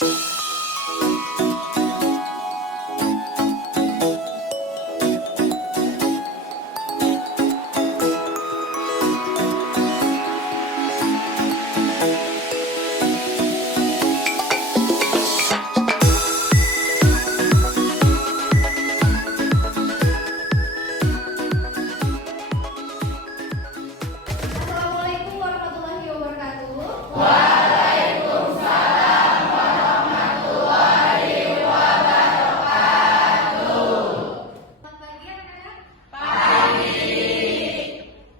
Assalamualaikum warahmatullahi wabarakatuh. Waalaikumsalam warahmatullahi wabarakatuh. Selamat pagi anak-anak. Pagi.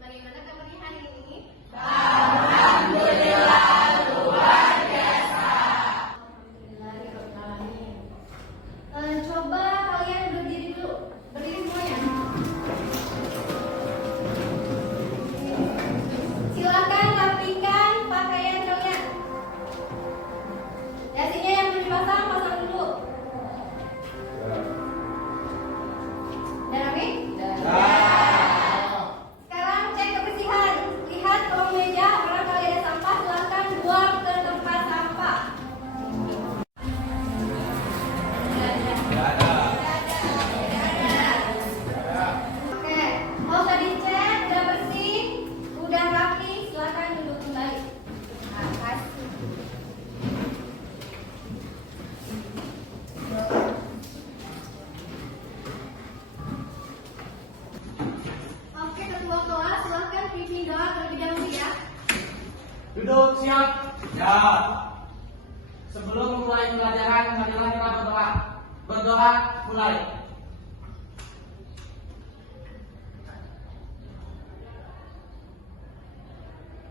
Bagaimana kabarnya hari ini? Alhamdulillah luar biasa. Alhamdulillahirrahmanirrahim. Coba kalian berdiri dulu. Berdiri semuanya. Silakan rapikan pakaian kalian. Dasinya yang belum dipasang, pasang dulu. Udah rapi? Sekarang cek kebersihan. Lihat kolong meja, barangkali ada sampah, silakan buang ke tempat sampah. Oke, mau tadi cek, udah bersih, udah rapi, silakan duduk kembali. Makasih. Oke, ketua kelas, silakan pimpin doa terlebih dahulu ya. Duduk siap. Ya. Sebelum memulai pelajaran, marilah kita berdoa. Berdoa mulai.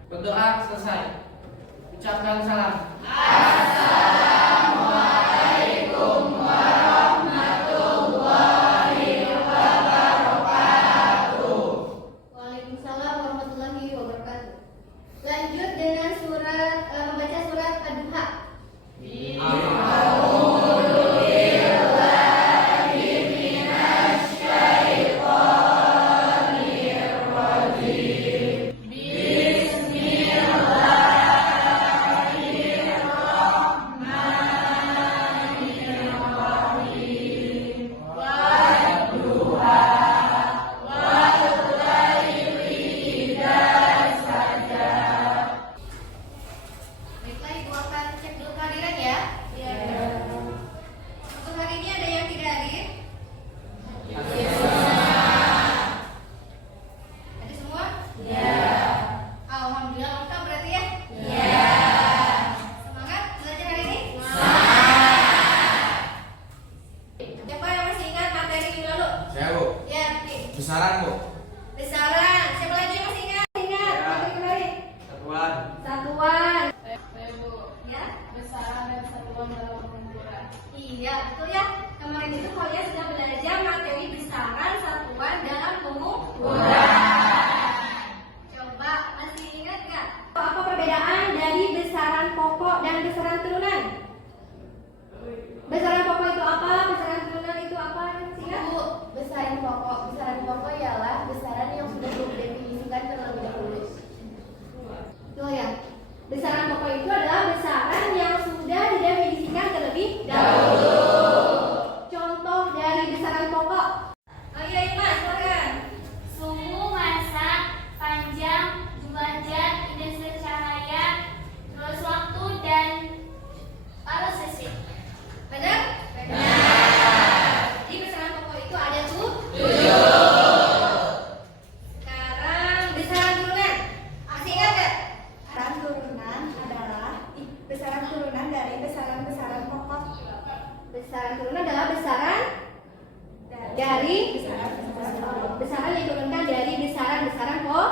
Berdoa selesai. Ucapkan salam. Assalamualaikum warahmatullahi wabarakatuh. Waalaikumsalam warahmatullahi wabarakatuh. Lanjut dengan membaca surat Ad-Duha. Baiklah, Ibu akan cek dulu kehadiran ya. Untuk hari ini ada yang tidak hadir? Ada semua? Alhamdulillah lengkap berarti ya? Semangat belajar hari ini? Siapa yang masih ingat materi minggu lalu? Saya Bu. Ya, Pi. Besaran Bu. Besaran. Siapa lagi yang masih ingat? Ingat materi kemarin? Satuan. Satuan. Ya? Besaran dan satuan dalam pengumpulan. Iya, betul ya. Kemarin itu kalian sudah belajar materi besaran satuan dalam pengumpulan. Coba masih ingat nggak? Apa perbedaan dari besaran pokok dan besaran turunan? Besaran pokok itu apa? Besaran turunan itu apa? Masih ingat? Bu, besaran pokok ialah besaran yang sudah didefinisikan terlebih dahulu. Betul ya. Besaran pokok itu adalah besaran yang sudah didefinisikan terlebih dahulu. Contoh dari besaran pokok. Oh iya, Mas, silakan. Suhu, massa, panjang, jumlah jam, intensitas cahaya, terus waktu dan velocity. Benar? Jadi besaran pokok itu ada tujuh. Sekarang besaran turunan. Masih ingat nggak? Besaran turunan adalah besaran turunan dari besaran-besaran pokok. Besaran turunan adalah besaran dari besaran yang diturunkan dari besaran-besaran pokok.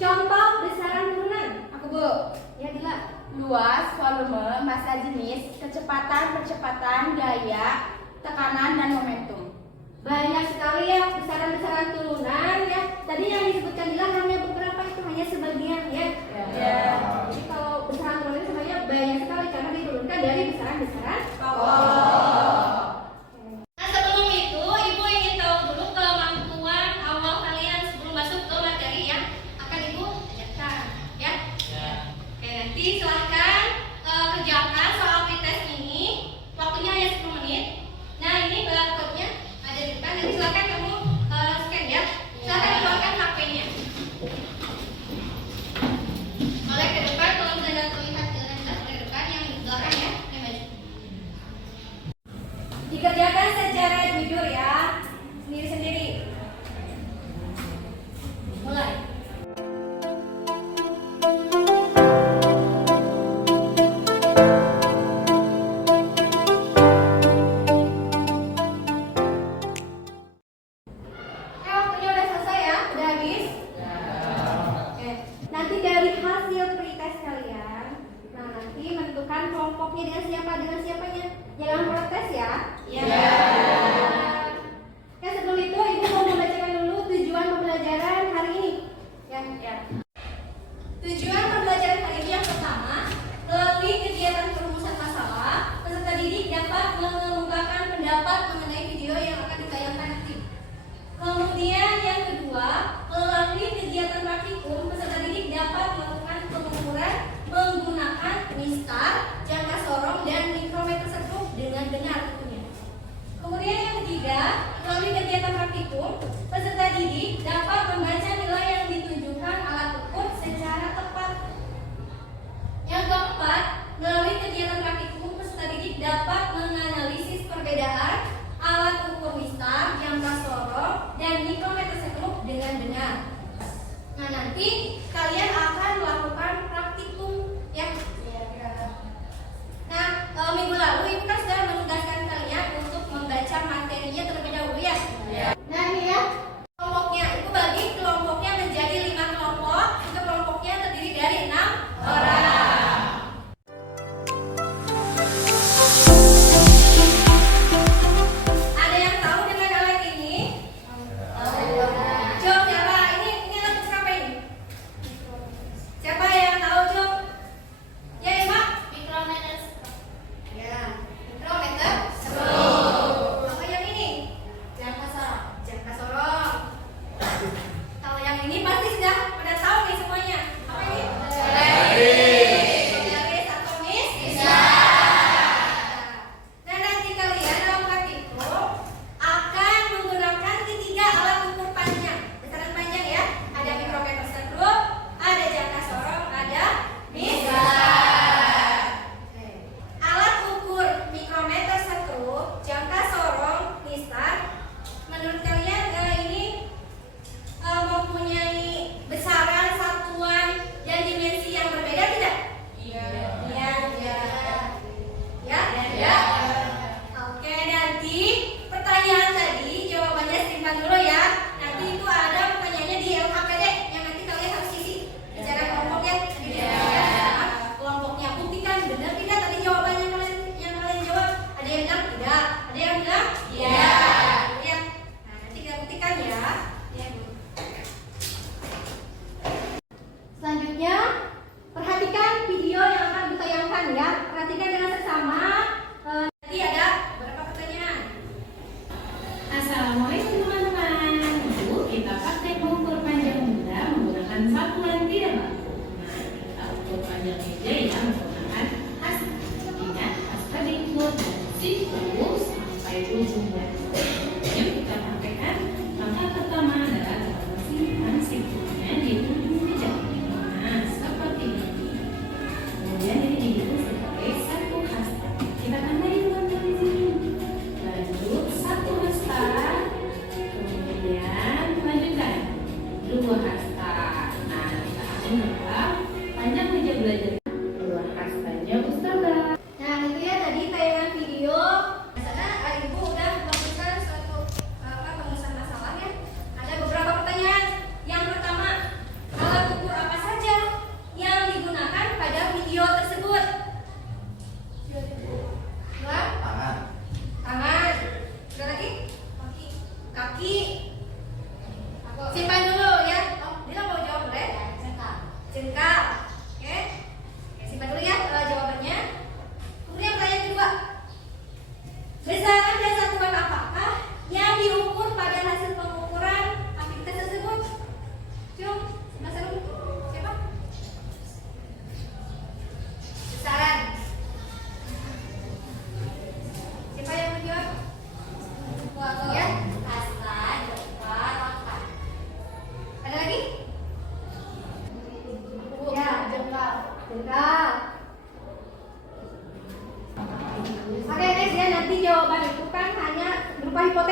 Contoh besaran turunan. Aku Bu. Ya, Dila. Luas, volume, massa jenis, kecepatan, percepatan, gaya, tekanan, dan momentum. Banyak sekali ya besaran-besaran turunan ya. Tadi yang disebutkan Dila hanya beberapa, itu hanya sebagian ya. Jadi kalau besaran turunan itu sebenarnya banyak sekali karena diturunkan dari besaran-besaran pokok. Nah, sebelum itu Ibu ingin tahu dulu kemampuan awal kalian sebelum masuk ke materi yang akan Ibu ajarkan ya. Oke, nanti silahkan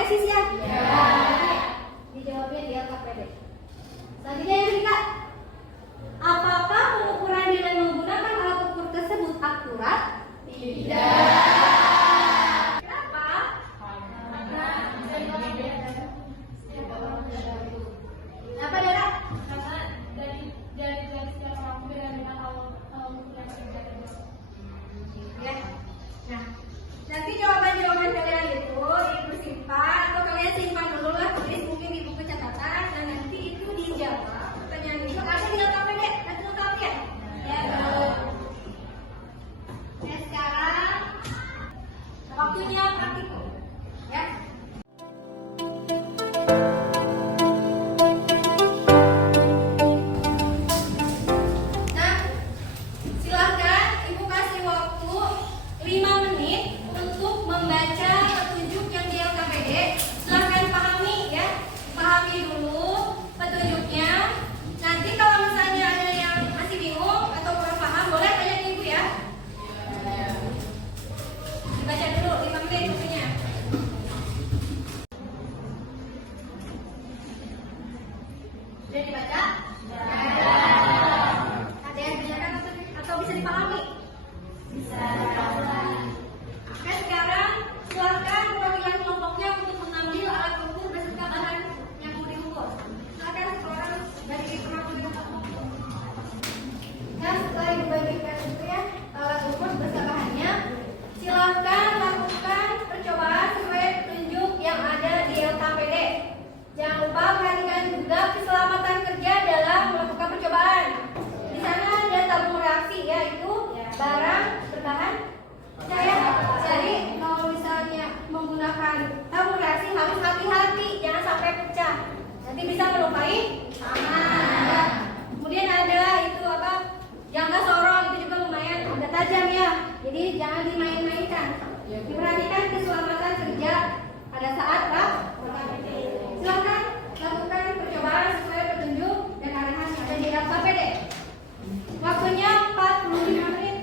sis ya? Dijawabnya di LKPD. Selanjutnya yang ketiga, apakah pengukuran dengan menggunakan alat ukur tersebut akurat? Kenapa? Apa Dara? Karena dari garis yang mampu dengan awal ukuran kerja. Ya. Nah, nanti jawaban-jawaban kalian itu ibu simpan atau kalian simpan dulu lah, tulis mungkin di buku catatan dan nanti itu dijawab. Pertanyaan itu ada di LKPD, nanti lengkap ya? Ya. Ya sekarang waktunya praktikum. Ya. Nah, silakan ibu kasih waktu 5 menit untuk membaca petunjuk yang di LKPD. Silakan pahami ya, pahami dulu petunjuknya. Nanti kalau misalnya ada yang masih bingung atau kurang paham, boleh tanya ke ibu ya. Dibaca dulu 5 menit bukunya. Sudah dibaca? Ada yang dibacakan atau bisa dipahami? Oke, sekarang silakan perwakilan kelompoknya untuk mengambil alat ukur beserta bahan yang mau diukur. Silakan seorang dari perwakilan kelompok. Nah, setelah dibagikan itu ya alat ukur beserta bahannya, silakan lakukan percobaan sesuai petunjuk yang ada di LKPD. Jangan lupa perhatikan juga keselamatan kerja dalam melakukan percobaan. Di sana ada tabung reaksi yaitu barang berbahan percaya. Jadi kalau misalnya menggunakan tabung reaksi harus hati-hati, jangan sampai pecah. Nanti bisa melukai tangan. Ya. Kemudian ada itu apa? Jangka sorong itu juga lumayan agak tajam ya. Jadi jangan dimain-mainkan. Diperhatikan keselamatan kerja pada saat silakan lakukan percobaan sesuai petunjuk dan arahan yang ada di LKPD. Waktunya 45 menit.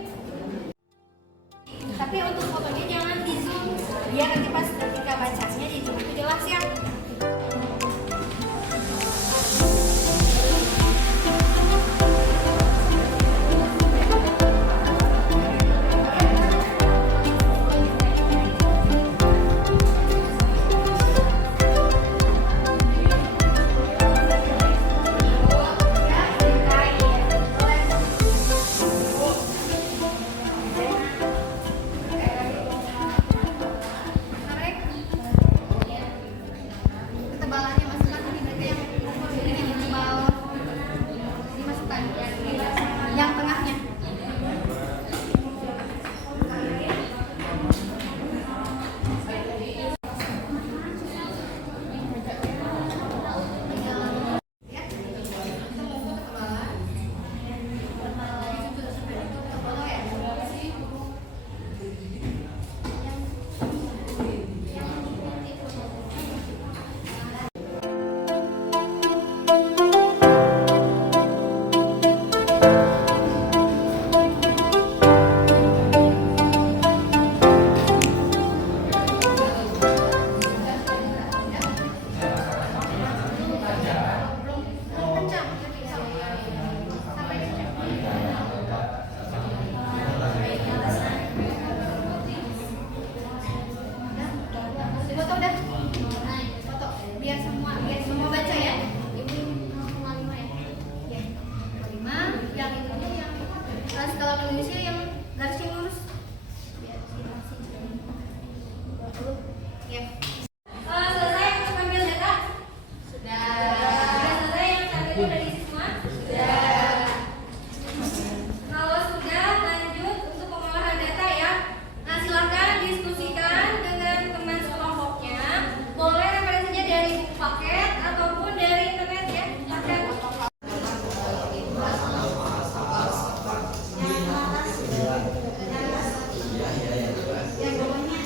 Tapi untuk fotonya jangan di zoom, biar nanti pas ketika bacanya di zoom itu jelas ya. Ketebalannya masukkan ini berarti yang tebal dimasukkan yang tengahnya. Foto udah. Foto biar semua baca ya. Ibu 05 ya. Ya. 05 yang itunya yang skala Indonesia yang garisnya lurus. Biar masih 20. Ya. Selesai untuk ambil data? Sudah. Sudah selesai yang cantiknya udah diisi semua? Sudah. Kalau sudah lanjut untuk pengolahan data ya. Nah, silakan diskusikan dengan teman sekelompoknya. Boleh referensinya dari buku paket ataupun dari internet ya. Paket. Yang bawahnya.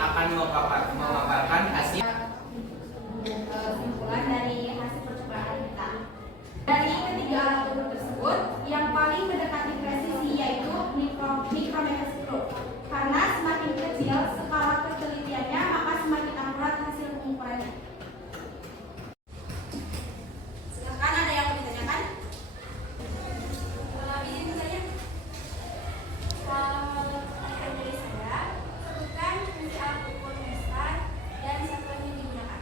akan memaparkan hasil. Kesimpulan dari hasil percobaan kita. Dari ketiga alat ukur tersebut, yang paling mendekati presisi yaitu mikrometer. Karena semakin kecil skala ketelitiannya, maka semakin akurat hasil pengukurannya. Silakan, ada yang mau ditanyakan? Izin bertanya. Pertanyaan dari saya, sebutkan fungsi alat ukur mestar dan satuan yang digunakan.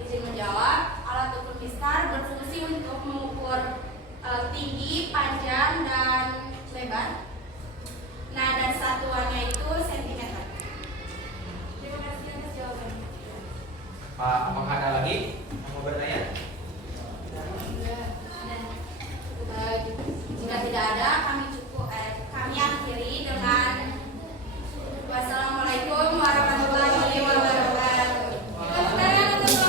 Izin menjawab, alat ukur mistar berfungsi untuk mengukur tinggi, panjang, dan lebar. Nah, dan satuannya itu sentimeter. Terima kasih atas jawabannya. Pak, apakah ada lagi yang mau bertanya? Jika tidak ada, kami akhiri dengan wassalamualaikum warahmatullahi wabarakatuh. Tepuk tangan untuk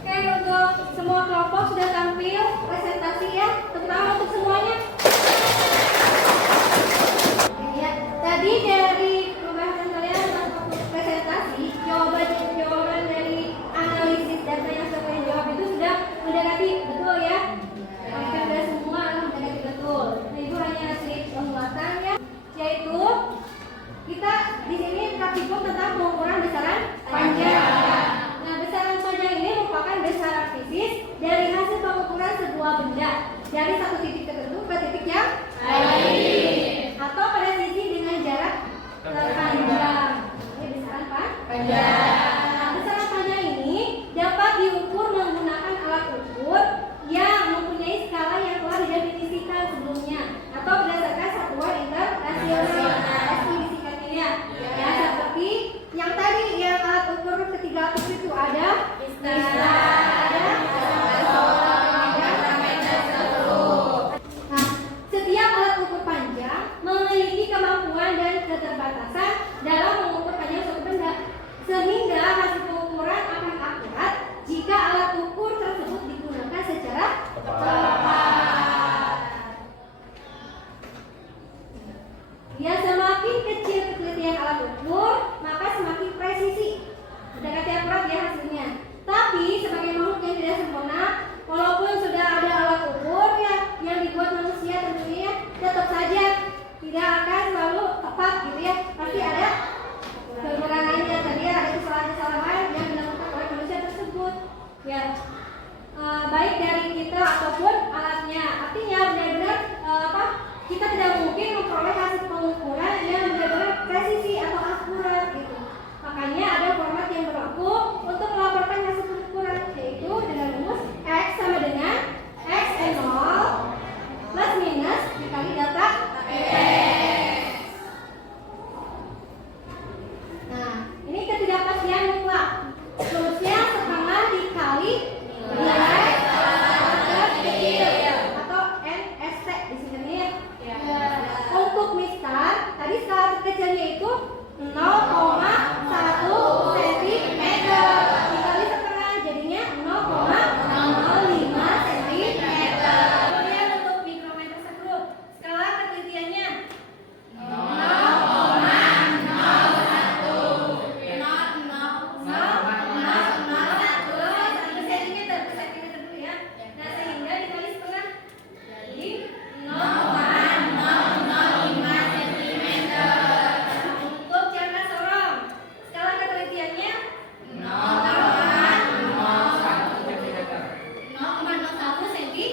Oke, untuk semua kelompok sudah tampil presentasi ya, terutama untuk semuanya. Ya, tadi dari pembahasan kalian tentang presentasi, jawaban dari analisis data yang saya jawab itu sudah mendekati betul ya. Hampir sudah semua mendekati betul. Nah, itu hanya sedikit penguatan ya, yaitu kita di sini praktikum tentang pengukuran besaran panjang. Nah, besaran panjang ini merupakan besaran fisis dari hasil pengukuran sebuah benda dari satu titik tertentu ke titik yang lain atau pada sisi dengan jarak terpanjang. Ini besaran panjang. Nah, besaran panjang ini dapat diukur menggunakan alat ukur yang mempunyai skala yang telah didefinisikan sebelumnya atau berdasarkan satuan internasional. SI disingkatnya ya, seperti yang tadi yang alat ukur ketiga alat ukur itu ada Nah, setiap alat ukur panjang memiliki kemampuan dan keterbatasan dalam mengukur panjang suatu benda, sehingga hasil pengukuran akan akurat jika alat ukur tersebut digunakan secara tepat. Ya, semakin kecil ketelitian alat ukur, maka semakin presisi, mendekati akurat ya hasilnya. Tapi sebagai makhluk yang tidak sempurna, walaupun sudah ada alat ukur ya yang dibuat manusia tentunya, tetap saja tidak akan selalu tepat gitu ya. Pasti ada kekurangannya tadi, ada kesalahan-kesalahan yang dilakukan oleh manusia tersebut. Ya, baik dari kita ataupun alatnya. Artinya benar-benar kita tidak mungkin memperoleh hasil pengukuran yang benar-benar presisi atau akurat gitu. Makanya ada format yang berlaku untuk melaporkan hasil pengukuran, yaitu dengan rumus X sama dengan X0 plus minus dikali data X. Nah, ini ketidakpastian mutlak. Rumusnya setengah dikali nilai terkecil atau NST di sini ya. Untuk mistar, tadi skala terkecilnya itu 0,1 cm dikali setengah jadinya 0,05 cm. Kemudian untuk mikrometer tersebut skala ketelitiannya 0,001 cm dulu ya. Nah, sehingga dikali setengah jadi 0,005 cm. Untuk jangka sorong skala ketelitiannya 0,01 cm.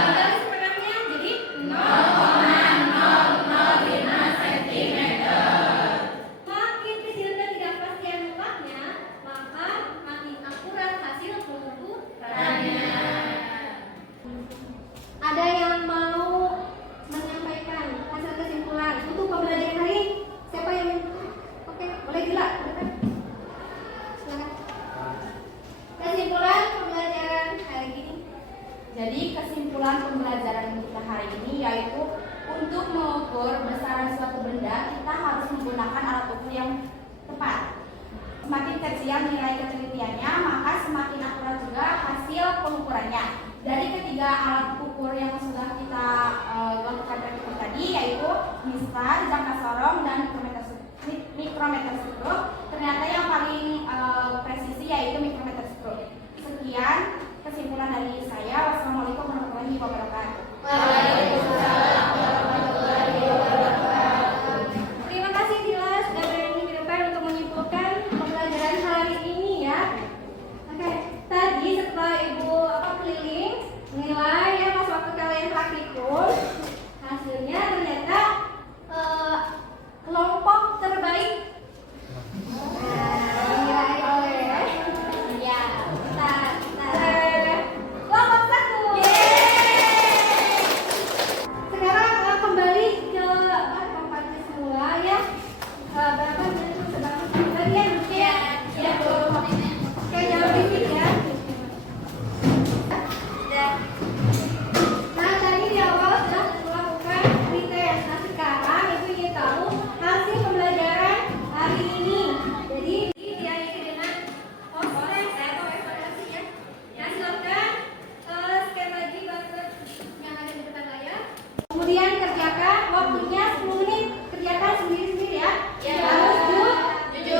Dikali setengahnya jadi 0,005 cm. Makin kecil ketidakpastian mutlaknya, maka makin akurat hasil pengukurannya. Ada yang mau menyampaikan hasil kesimpulan untuk pembelajaran hari ini? Siapa yang oke, boleh gila. Silakan. Kesimpulan pembelajaran hari ini. Jadi kesimpulan pembelajaran kita hari ini yaitu untuk mengukur besaran suatu benda kita harus menggunakan alat ukur yang tepat. Semakin kecil nilai ketelitiannya, maka semakin akurat juga hasil pengukurannya. Dari ketiga alat ukur yang sudah kita lakukan praktikum tadi, yaitu mistar, jangka sorong, dan mikrometer stroke, ternyata yang paling presisi yaitu mikrometer stroke. Sekian kesimpulan dari saya. Wassalamualaikum warahmatullahi wabarakatuh. Terima kasih Dila sudah berani di depan untuk menyimpulkan pembelajaran hari ini ya. Oke, tadi setelah Ibu keliling menilai ya pas waktu kalian praktikum, hasilnya ternyata kelompok terbaik dinilai oleh ya kelompok 1. Sekarang kembali ke tempatnya semula ya. Berapa menit sedang tadi ya mungkin ya kayak jauh dikit ya. Nah tadi di awal sudah melakukan retes. Nah sekarang Ibu ingin tahu hasil pembelajaran hari ini. Jadi diakhiri dengan poster atau evaluasi ya. Ya silakan scan lagi barcode yang ada di depan layar. Kemudian kerjakan waktunya 10 menit. Kerjakan sendiri-sendiri ya. Harus jujur.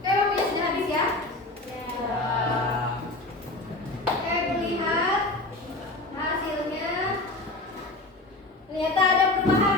Oke, waktunya sudah habis ya. Oke, lihat hasilnya. Ternyata ada perubahan.